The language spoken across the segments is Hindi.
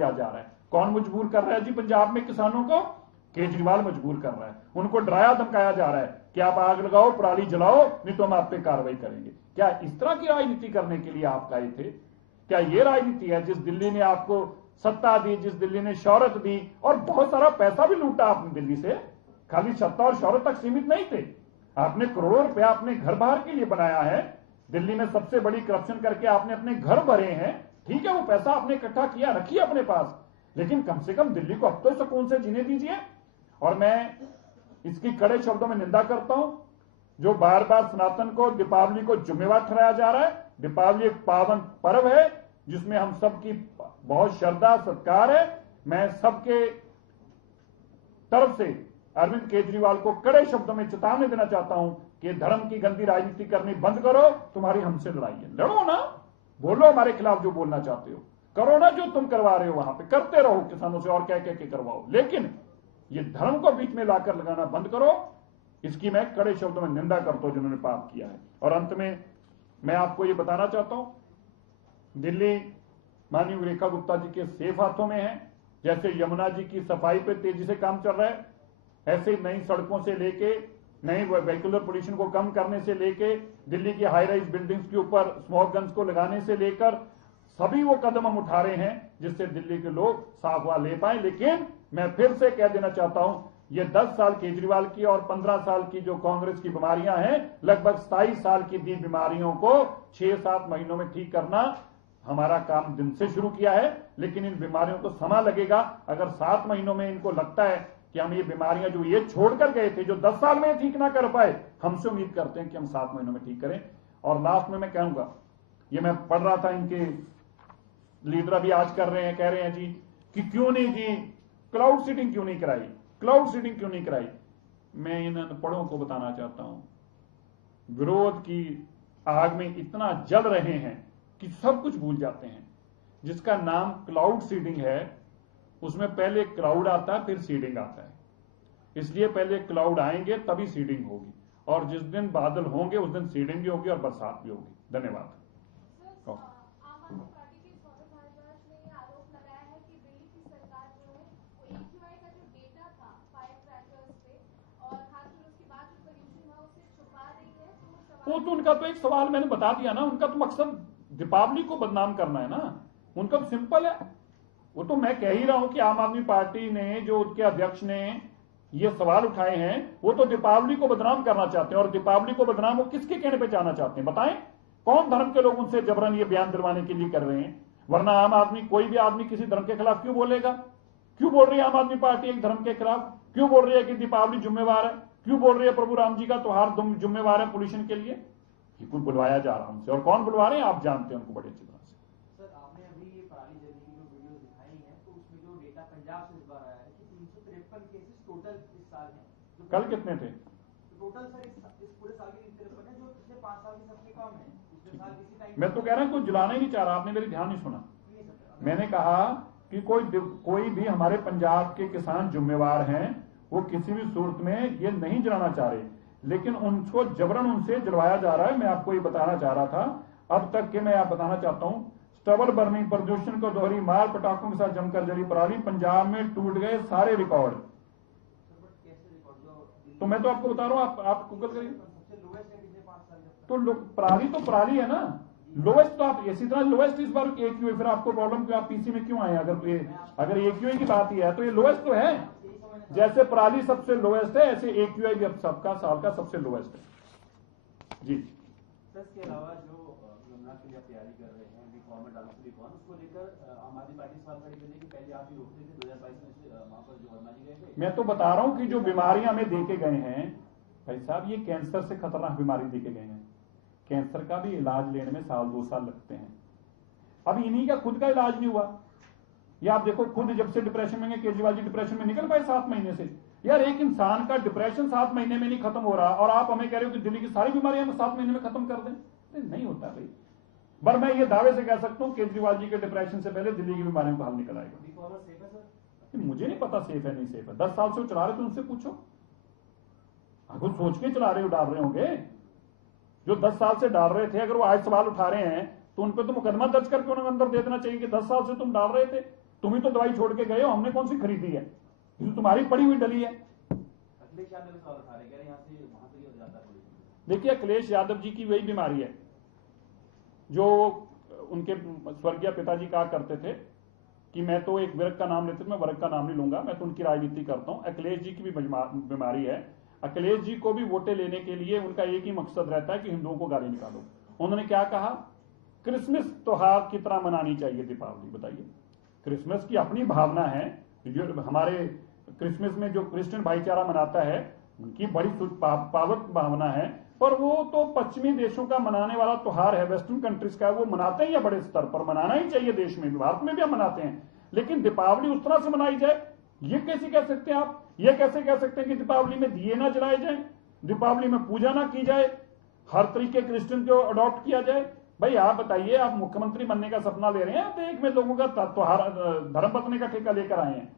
किया जा रहा है। कौन मजबूर कर रहा है जी पंजाब में किसानों को? केजरीवाल मजबूर कर रहा है। उनको डराया धमकाया जा रहा है कि आप आग लगाओ, पराली जलाओ, नहीं तो हम आप पे कार्रवाई करेंगे। क्या इस तरह की राजनीति करने के लिए आप आए थे? क्या ये राजनीति है जिस दिल्ली ने आपको सत्ता दी, जिस दिल्ली ने शौहरत दी और बहुत सारा पैसा भी लूटा आपने दिल्ली से? खाली सत्ता और शौहरत तक सीमित नहीं थे, आपने करोड़ों रुपया अपने घर बाहर के लिए बनाया है। दिल्ली में सबसे बड़ी करप्शन करके आपने अपने घर भरे हैं। ठीक है, वो पैसा आपने इकट्ठा किया, रखिए अपने पास, लेकिन कम से कम दिल्ली को अब तो सुकून से जीने दीजिए। और मैं इसकी कड़े शब्दों में निंदा करता हूं जो बार बार सनातन को, दीपावली को जिम्मेवार ठहराया जा रहा है। दीपावली एक पावन पर्व है जिसमें हम सबकी बहुत श्रद्धा सत्कार है। मैं सबके तरफ से अरविंद केजरीवाल को कड़े शब्दों में चेतावनी देना चाहता हूं कि धर्म की गंदी राजनीति करनी बंद करो। तुम्हारी हमसे लड़ाई है, लड़ो ना, बोलो हमारे खिलाफ जो बोलना चाहते हो, करो ना जो तुम करवा रहे हो वहां पे, करते रहो किसानों से और कह के करवाओ, लेकिन ये धर्म को बीच में लाकर लगाना बंद करो। इसकी मैं कड़े शब्दों में निंदा करता हूं जिन्होंने पाप किया है। और अंत में मैं आपको ये बताना चाहता हूं, दिल्ली माननीय रेखा गुप्ता जी के सेफ हाथों में है। जैसे यमुना जी की सफाई पे तेजी से काम चल रहा है, ऐसे नई सड़कों से लेके नई वेहिकुलर पोल्यूशन को कम करने से लेके दिल्ली की हाई राइज बिल्डिंग्स के ऊपर स्मोक गन्स को लगाने से लेकर सभी वो कदम हम उठा रहे हैं जिससे दिल्ली के लोग साफ हवा ले पाए। लेकिन मैं फिर से कह देना चाहता हूं, ये 10 साल केजरीवाल की और 15 साल की जो कांग्रेस की बीमारियां हैं, लगभग 27 साल की दी बीमारियों को 6-7 महीनों में ठीक करना हमारा काम दिन से शुरू किया है। लेकिन इन बीमारियों को समय लगेगा। अगर 7 महीनों में इनको लगता है कि हम ये बीमारियां जो ये छोड़कर गए थे, जो 10 साल में ठीक ना कर पाए, हमसे उम्मीद करते हैं कि हम 7 महीनों में ठीक करें। और लास्ट में मैं कहूंगा, ये मैं पढ़ रहा था, इनके लीडर अभी आज कर रहे हैं, कह रहे हैं जी कि क्यों नहीं जी क्लाउड सीडिंग क्यों नहीं कराई, क्लाउड सीडिंग क्यों नहीं कराई। मैं इन अनपढ़ों को बताना चाहता हूं, विरोध की आग में इतना जल रहे हैं कि सब कुछ भूल जाते हैं। जिसका नाम क्लाउड सीडिंग है उसमें पहले क्लाउड आता है, फिर सीडिंग आता है। इसलिए पहले क्लाउड आएंगे तभी सीडिंग होगी, और जिस दिन बादल होंगे उस दिन सीडिंग भी होगी और बरसात भी होगी। धन्यवाद। वो तो उनका तो एक सवाल मैंने बता दिया ना, उनका तो मकसद दीपावली को बदनाम करना है ना, उनका तो सिंपल है। वो तो मैं कह ही रहा हूं कि आम आदमी पार्टी ने, जो उनके अध्यक्ष ने ये सवाल उठाए हैं, वो तो दीपावली को बदनाम करना चाहते हैं। और दीपावली को बदनाम वो किसके कहने पे जाना चाहते हैं बताएं? कौन धर्म के लोग उनसे जबरन ये बयान दिलवाने के लिए कर रहे हैं? वरना आम आदमी, कोई भी आदमी किसी धर्म के खिलाफ क्यों बोलेगा? क्यों बोल रही है आम आदमी पार्टी एक धर्म के खिलाफ? क्यों बोल रही है कि दीपावली जिम्मेवार है? क्यों बोल रही है प्रभु राम जी का त्योहार जिम्मेवार है पोल्यूशन के लिए? कोई बुलवाया जा रहा हमसे, और कौन बुलवा रहे हैं आप जानते हैं उनको बड़े अच्छी तरह से। सर, आपने अभी ये पराली जलने की जो वीडियो दिखाई है, तो उसमें जो डेटा पंजाब से इस बार आया है कि 353 केसेस टोटल इस साल हैं। कल कितने थे टोटल? सर इस पूरे साल के 353 है, जो पिछले 5 साल की सबसे कम है। पिछले साल इसी टाइम मैं तो कह रहा हूं कोई जलाना ही नहीं चाह रहा, आपने मेरी ध्यान नहीं सुना। मैंने कहा कि कोई भी हमारे पंजाब के किसान जिम्मेवार हैं, वो किसी भी सूरत में ये नहीं जलाना चाह रहे, लेकिन उनको जबरन उनसे जलवाया जा रहा है। मैं आपको ये बताना चाह रहा था अब तक के, मैं आप बताना चाहता हूं, स्टबल बर्निंग, प्रदूषण को दोहरी मार, पटाखों के साथ जमकर जली पराली, पंजाब में टूट गए सारे रिकॉर्ड। तो मैं तो आपको बता रहा हूं, आप गूगल करिए। तो पराली तो पराली है ना, लोवेस्ट। तो आप इसी तरह लोवेस्ट इस बार AQA, फिर आपको प्रॉब्लम क्यों, आप पीसी में क्यों आए? अगर AQA की बात ही है तो ये लोवेस्ट तो है। जैसे पराली सबसे लोवेस्ट है, ऐसे AQA भी अब सबका साल का सबसे लोवेस्ट है जी। सर, इसके अलावा जो यमुना के लिए तैयारी कर रहे हैं उसको लेकर आम आदमी पार्टी सवाल खड़ी करने की पहले आप ही रोकते थे 2022 में वहां पर जो वर्मा जी गए थे। मैं तो बता रहा हूं कि जो बीमारियां हमें देके गए हैं भाई साहब, ये कैंसर से खतरनाक बीमारी देके गए हैं। कैंसर का भी इलाज लेने में 1-2 साल लगते हैं। अब इन्हीं का खुद का इलाज नहीं हुआ। या आप देखो, खुद जब से डिप्रेशन में, केजरीवाल जी डिप्रेशन में निकल पाए 7 महीने से। यार, एक इंसान का डिप्रेशन 7 महीने में नहीं खत्म हो रहा, और आप हमें कह रहे हो कि दिल्ली की सारी बीमारियां हम 7 महीने में खत्म कर दें। नहीं होता भाई। पर मैं ये दावे से कह सकता हूं, केजरीवाल जी के डिप्रेशन से पहले दिल्ली की बीमारियों का हल निकल आएगा। मुझे नहीं पता सेफ है नहीं सेफ है, 10 साल से वो चला रहे थे, उनसे पूछो। कुछ सोच के चला रहे हो, डाल रहे होंगे। जो 10 साल से डाल रहे थे, अगर वो आज सवाल उठा रहे हैं तो उन पर तो मुकदमा दर्ज करके उन्हें अंदर दे देना चाहिए कि 10 साल से तुम डाल रहे थे। तुम ही तो दवाई छोड़ के गए हो, हमने कौन सी खरीदी है, ये तो तुम्हारी पड़ी हुई डली है। अखिलेश यादव सवाल उठा रहे, कह रहे यहाँ से वहां तक ही जाता है। देखिए अखिलेश यादव जी की वही बीमारी है जो उनके स्वर्गीय पिताजी कहा करते थे कि मैं तो एक वर्ग का नाम लेते थे, मैं वर्ग का नाम नहीं लूंगा, मैं तो उनकी राजनीति करता हूं। अखिलेश जी की भी बीमारी है। अखिलेश जी को भी वोटें लेने के लिए उनका एक ही मकसद रहता है कि हिंदुओं को गाली निकालो। उन्होंने क्या कहा, क्रिसमस त्योहार की तरह मनानी चाहिए दीपावली। बताइए, क्रिसमस की अपनी भावना है, जो हमारे क्रिसमस में जो क्रिश्चियन भाईचारा मनाता है उनकी बड़ी पावक भावना है, पर वो तो पश्चिमी देशों का मनाने वाला त्योहार है, वेस्टर्न कंट्रीज का, वो मनाते हैं या बड़े स्तर पर मनाना ही चाहिए, देश में भी, भारत में भी हम मनाते हैं, लेकिन दीपावली उस तरह से मनाई जाए, ये कैसे कह सकते हैं आप? ये कैसे कह सकते हैं कि दीपावली में दिए ना जलाए जाए, दीपावली में पूजा ना की जाए, हर तरीके क्रिश्चियन को अडॉप्ट किया जाए? भाई आप बताइए, आप मुख्यमंत्री बनने का सपना ले रहे हैं, देश में लोगों का त्योहार धर्म बदलने का ठेका लेकर आए हैं?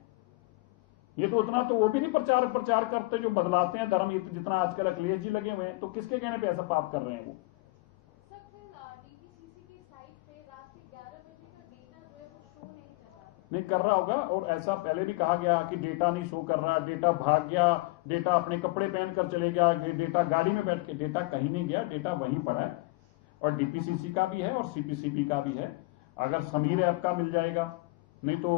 ये तो उतना तो वो भी नहीं प्रचार करते जो बदलाते हैं धर्म, जितना आजकल अखिलेश जी लगे हुए हैं। तो किसके कहने पे ऐसा पाप कर रहे हैं वो? नहीं कर रहा होगा, और ऐसा पहले भी कहा गया कि डेटा नहीं शो कर रहा, डेटा भाग गया, डेटा अपने कपड़े पहनकर चले गया, डेटा गाड़ी में बैठ के, डेटा कहीं नहीं गया, डेटा वहीं पड़ा है। और डीपीसीसी का भी है और सीपीसीबी का भी है। अगर समीर ऐप का मिल जाएगा, नहीं तो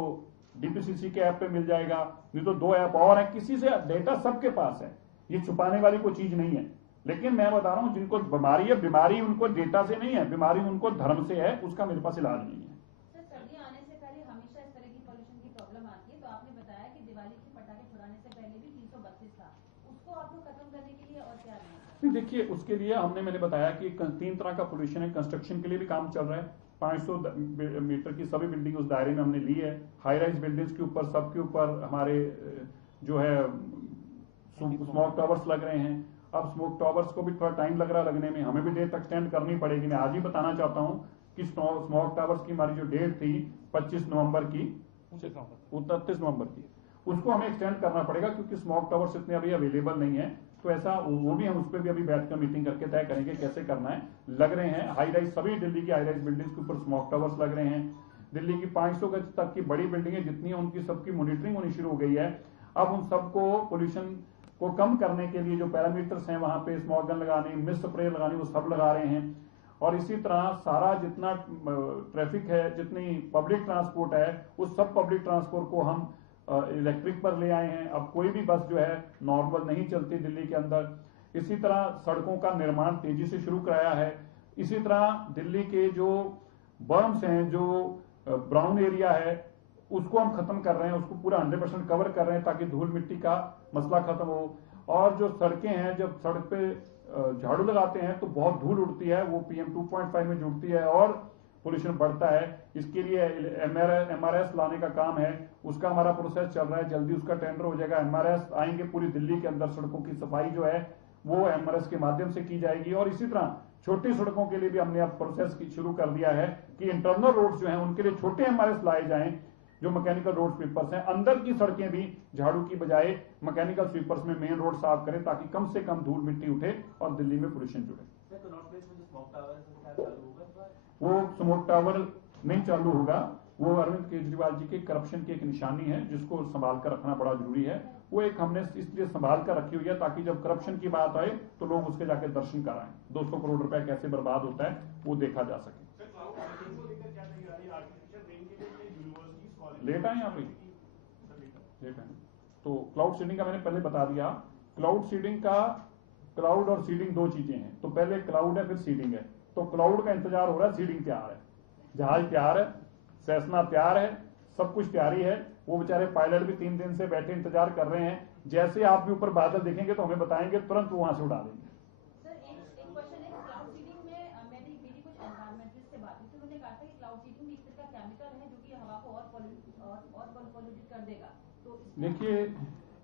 डीपीसीसी के ऐप पे मिल जाएगा, नहीं तो 2 ऐप और है, किसी से डेटा सबके पास है, ये छुपाने वाली कोई चीज नहीं है। लेकिन मैं बता रहा हूं जिनको बीमारी है, बीमारी उनको डेटा से नहीं है, बीमारी उनको धर्म से है, उसका मेरे पास इलाज नहीं है। देखिए उसके लिए मैंने बताया कि 3 तरह का पोल्यूशन है। कंस्ट्रक्शन के लिए भी काम चल रहा है, 500 मीटर की सभी बिल्डिंग उस दायरे में हमने ली है। हाई राइज बिल्डिंग्स के ऊपर, सबके ऊपर हमारे जो है स्मोक टावर्स लग रहे हैं। अब स्मोक टावर्स को भी थोड़ा टाइम लग रहा है लगने में, हमें भी डेट एक्सटेंड करनी पड़ेगी। मैं आज ही बताना चाहता हूँ कि स्मोक टावर्स की हमारी जो डेट थी 25 नवंबर की, 29 नवंबर की, उसको हमें एक्सटेंड करना पड़ेगा, क्योंकि स्मोक टावर्स इतने अभी अवेलेबल नहीं है। तो ऐसा वो भी हम उस पर भी अभी बैठकर मीटिंग करके तय करेंगे कैसे करना है। लग रहे हैं हाई राइज, सभी दिल्ली की हाई राइज बिल्डिंग्स के ऊपर स्मोक टावर्स लग रहे हैं। दिल्ली की 500 गज तक की बड़ी बिल्डिंगें जितनी हैं उनकी सबकी मॉनिटरिंग होनी शुरू हो गई है। अब उन सबको पोल्यूशन को कम करने के लिए जो पैरामीटर्स हैं, वहां पे स्मोक गन लगानी, मिस्ट स्प्रे लगानी, वो सब लगा रहे हैं। और इसी तरह सारा जितना ट्रैफिक है, जितनी पब्लिक ट्रांसपोर्ट है, उस सब पब्लिक ट्रांसपोर्ट को हम इलेक्ट्रिक पर ले आए हैं। अब कोई भी बस जो है नॉर्मल नहीं चलती दिल्ली के अंदर। इसी तरह सड़कों का निर्माण तेजी से शुरू कराया है। इसी तरह दिल्ली के जो बर्म्स हैं, जो ब्राउन एरिया है, उसको हम खत्म कर रहे हैं, उसको पूरा 100% कवर कर रहे हैं ताकि धूल मिट्टी का मसला खत्म हो। और जो सड़कें हैं, जब सड़क पे झाड़ू लगाते हैं तो बहुत धूल उड़ती है, वो PM 2.5 में जुड़ती है और पोल्यूशन बढ़ता है। इसके लिए MRS लाने का काम है, उसका हमारा प्रोसेस चल रहा है, जल्दी उसका टेंडर हो जाएगा। MRS आएंगे, पूरी दिल्ली के अंदर सड़कों की सफाई जो है वो MRS के माध्यम से की जाएगी। और इसी तरह छोटी सड़कों के लिए भी हमने अब प्रोसेस शुरू कर दिया है कि इंटरनल रोड्स जो हैं उनके लिए छोटे MRS लाए जाएं, जो मैकेनिकल रोड स्वीपर्स हैं। अंदर की सड़कें भी झाड़ू की बजाय मैकेनिकल स्वीपर्स में मेन रोड साफ करें, ताकि कम से कम धूल मिट्टी उठे और दिल्ली में पोल्यूशन जुड़े। वो स्मोक टावर नहीं चालू होगा, वो अरविंद केजरीवाल जी के करप्शन की एक निशानी है, जिसको संभाल कर रखना बड़ा जरूरी है। वो एक हमने इसलिए संभाल कर रखी हुई है ताकि जब करप्शन की बात आए तो लोग उसके जाके दर्शन कराएं, 200 करोड़ रुपए कैसे बर्बाद होता है वो देखा जा सके। लेट आए आप लेट आए तो क्लाउड सीडिंग का मैंने पहले बता दिया। क्लाउड सीडिंग का, क्लाउड और सीडिंग 2 चीजें हैं। तो पहले क्लाउड है, फिर सीडिंग है। तो क्लाउड का इंतजार हो रहा है, सीडिंग तैयार है, जहाज तैयार है, सेस्ना तैयार है, सब कुछ तैयारी है। वो बेचारे पायलट भी 3 दिन से बैठे इंतजार कर रहे हैं। जैसे आप भी ऊपर बादल देखेंगे तो हमें बताएंगे, तुरंत वहां से उड़ा देंगे। सर एक क्वेश्चन है, क्लाउड सीडिंग में मेरी कुछ एनवायरमेंटलिस्ट से बात हुई थी, उन्होंने कहा था कि क्लाउड सीडिंग भी एक तरह का केमिकल है जो कि हवा को और पॉल्यूटेड कर देगा। तो देखिए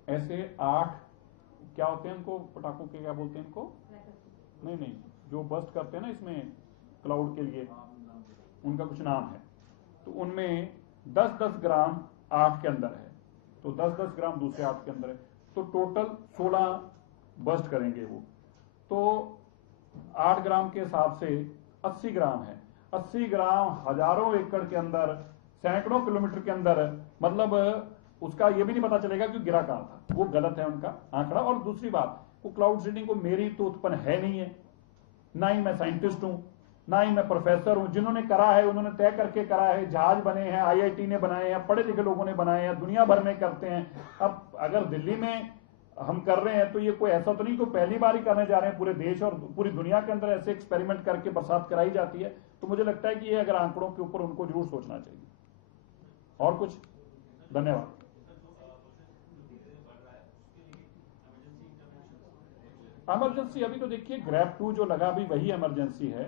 ऐसे 8 क्या होते हैं उनको, पटाखों के क्या बोलते हैं इनको, नहीं जो बस्ट करते हैं ना इसमें क्लाउड के लिए, उनका कुछ नाम है। तो उनमें 10-10 ग्राम 8 के अंदर है, तो 10-10 ग्राम दूसरे 8 के अंदर है, तो टोटल 16 बस्ट करेंगे वो। तो 8 ग्राम के हिसाब से 80 ग्राम है। 80 ग्राम हजारों एकड़ के अंदर सैकड़ों किलोमीटर के अंदर, मतलब उसका ये भी नहीं पता चलेगा कि गिरा कहां था। वो गलत है उनका आंकड़ा। और दूसरी बात, वो क्लाउड सीडिंग को मेरी तो उत्पन्न है नहीं है, ना ही मैं साइंटिस्ट हूं, ना ही मैं प्रोफेसर हूं। जिन्होंने करा है उन्होंने तय करके करा है, जहाज बने हैं, IIT ने बनाए हैं, पढ़े लिखे लोगों ने बनाए हैं, दुनिया भर में करते हैं। अब अगर दिल्ली में हम कर रहे हैं तो ये कोई ऐसा तो नहीं, कोई पहली बार ही करने जा रहे हैं। पूरे देश और पूरी दुनिया के अंदर ऐसे एक्सपेरिमेंट करके बरसात कराई जाती है। तो मुझे लगता है कि ये अगर आंकड़ों के ऊपर उनको जरूर सोचना चाहिए। और कुछ? धन्यवाद। इमरजेंसी अभी तो देखिए ग्रैब 2 जो लगा अभी वही इमरजेंसी है।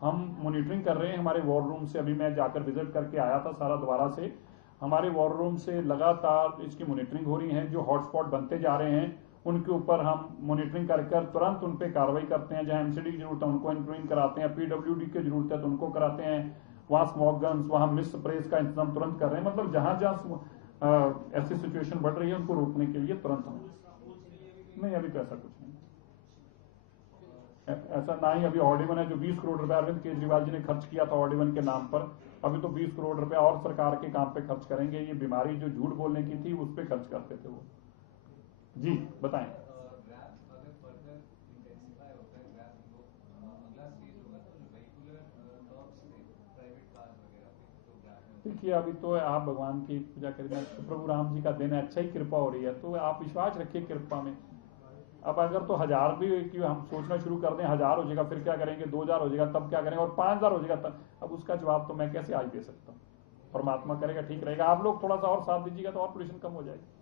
हम मॉनिटरिंग कर रहे हैं हमारे वॉर रूम से। अभी मैं जाकर विजिट करके आया था सारा दोबारा से। हमारे वॉर रूम से लगातार इसकी मॉनिटरिंग हो रही है। जो हॉटस्पॉट बनते जा रहे हैं उनके ऊपर हम मॉनिटरिंग कर तुरंत उन पर कार्रवाई करते हैं। जहां MCD की जरूरत है उनको इंटरव्यूइंग कराते हैं, PWD की जरूरत है तो उनको कराते हैं। वहां स्मोक गन्स, वहां मिस स्प्रेस का इंतजाम तुरंत कर रहे हैं। मतलब जहां जहां ऐसी सिचुएशन बढ़ रही है उनको रोकने के लिए तुरंत हम नहीं। अभी तो ऐसा कुछ नहीं, ऐसा ना ही अभी ऑर्डिवन है जो 20 करोड़ रुपए अरविंद केजरीवाल जी ने खर्च किया था ऑर्डिवन के नाम पर। अभी तो 20 करोड़ रुपए और सरकार के काम पे खर्च करेंगे। ये बीमारी जो झूठ बोलने की थी उस पर खर्च करते थे वो। जी बताएं। देखिए अभी तो आप भगवान की पूजा करें, प्रभु राम जी का दिन है, अच्छा ही कृपा हो रही है, तो आप विश्वास रखिए कृपा में। अब अगर तो 1000 भी कि हम सोचना शुरू कर दें 1000 हो जाएगा फिर क्या करेंगे, 2000 हो जाएगा तब क्या करेंगे, और 5000 हो जाएगा तब, अब उसका जवाब तो मैं कैसे आज दे सकता हूँ। परमात्मा करेगा ठीक रहेगा। आप लोग थोड़ा सा और साथ दीजिएगा तो और पोल्यूशन कम हो जाएगा।